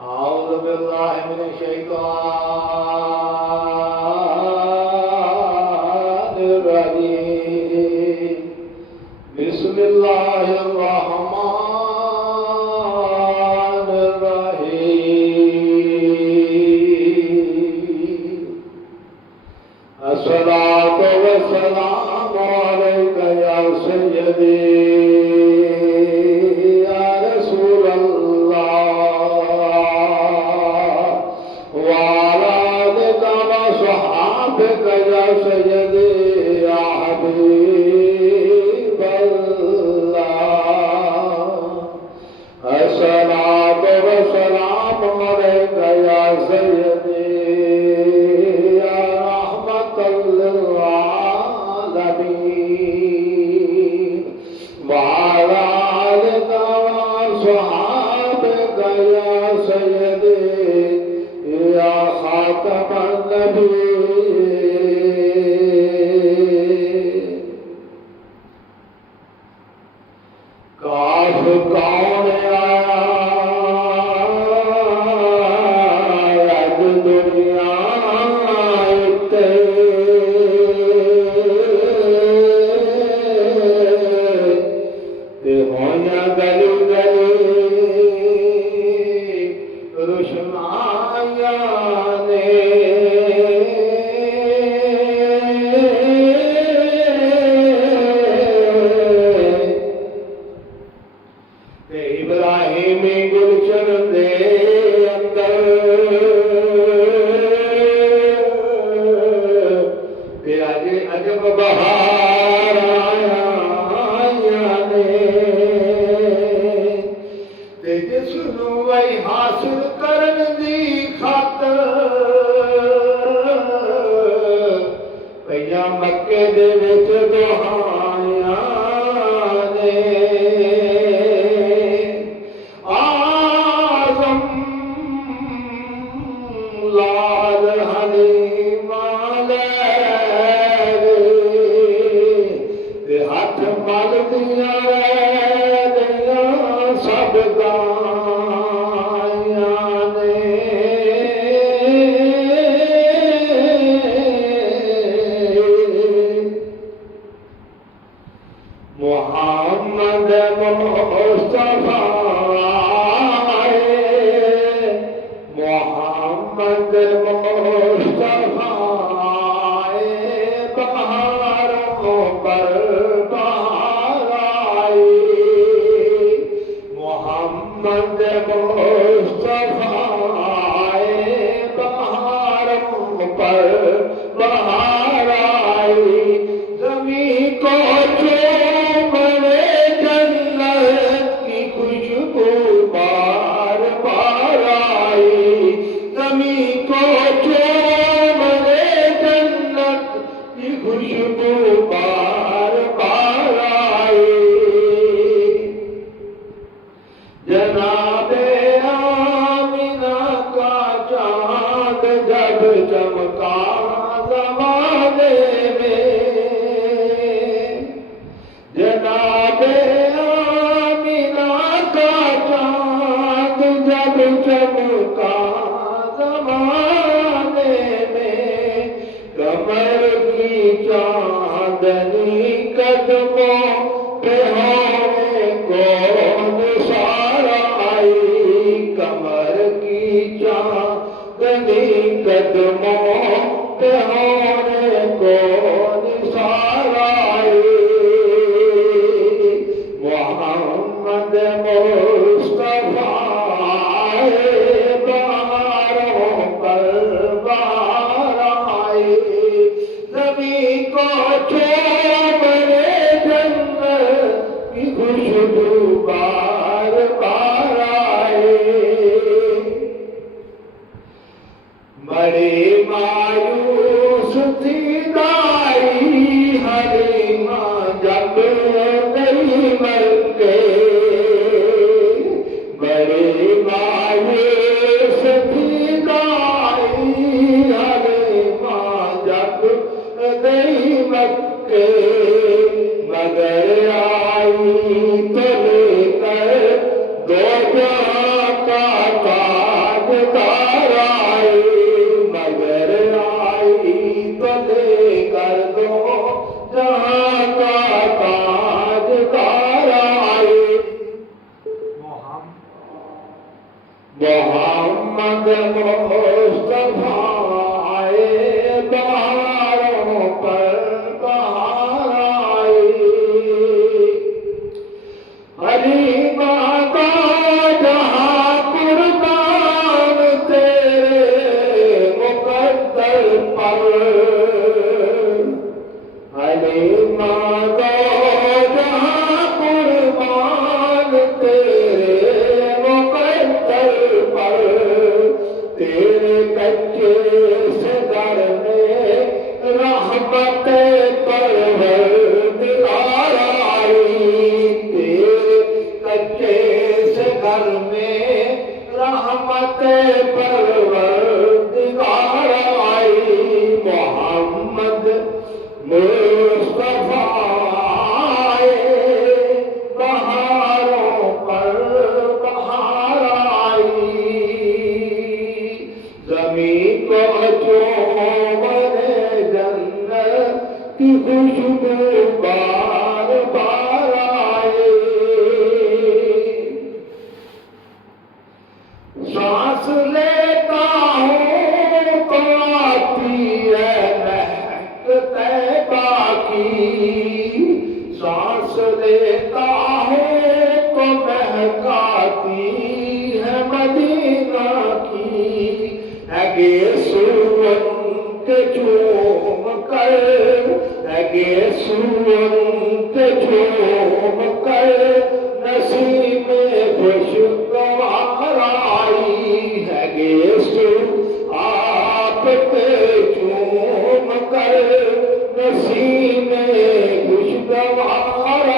أعوذ بالله من الشيطان الرجيم. بسم الله الرحمن الرحيم. الصلاة والسلام عليك يا سيدي يا رسول الله وعلى آلك وصحابك يا سيدي يا حبيب الله. الصلاة والسلام عليك يا سيدي يا رحمة للعالمين وعلى آلك وصحابك يا سيدي يا خاتم النبيين. काश कौन आया अज दुनिया ते होया गली गली रुशनाया ने इब्राहिमी गुलशन दे अंदर अज अजब बहार आया ने जिसनू वही हासिल करन दी खातर पईया मक्के दे विच दुहाया ने लाल हलीमा ले हाथ मल दिया सब गाया ने मोहम्मद मुस्तफा मोहम्मद मुस्तफा बहारों पर बहार आई मोहम्मद मुस्तफा बहारों पर बहार आई ज़मीं को चूमने जन्नत की खुशबू बार बार आई ज़मीं को चूमने जन्नत की खुशबू बार बार आई जनाबे आमिना का चाँद जब चमका ज़माने में जनाबे आमिना का चाँद जब चमका ज़माने में कमर की चाँदनी कदमों पे होने को निसारा आई कमर की चाँदनी कदमों पे होने को निसारा आई मोहम्मद मुस्तफा बहारों पर बहार आई ज़मीं को चूमने जन्नत की खुशबू बार बार आई आए मगर आई तो लेकर दो जहाँ का ताजदार आए मोहम्मद मुस्तफा आए बहारों पर बहार आए हरी माता जहाँ कुर्बान तेरे मुकद्दर पर हरी माता जहाँ कुर्बान तेरे मुकद्दर पर तेरे कच्चे से घर में रहमत परवरदिगार आई तेरे कच्चे से घर में रहमत परवरदिगार आई मोहम्मद मुस्तफा आए बहारों पर बहार आई ज़मीं को चूमने जन्नत की खुशबू बार बार आए सांस लेता हूँ तो आती है महक तैबा की सांस लेता हूँ तो महकाती है मदीना की अगे सुवन के झूम कर अगे सुवन के झूम कर नसीब में खुशगवार आई अगे सु आप के झूम कर नसीब में खुशगवार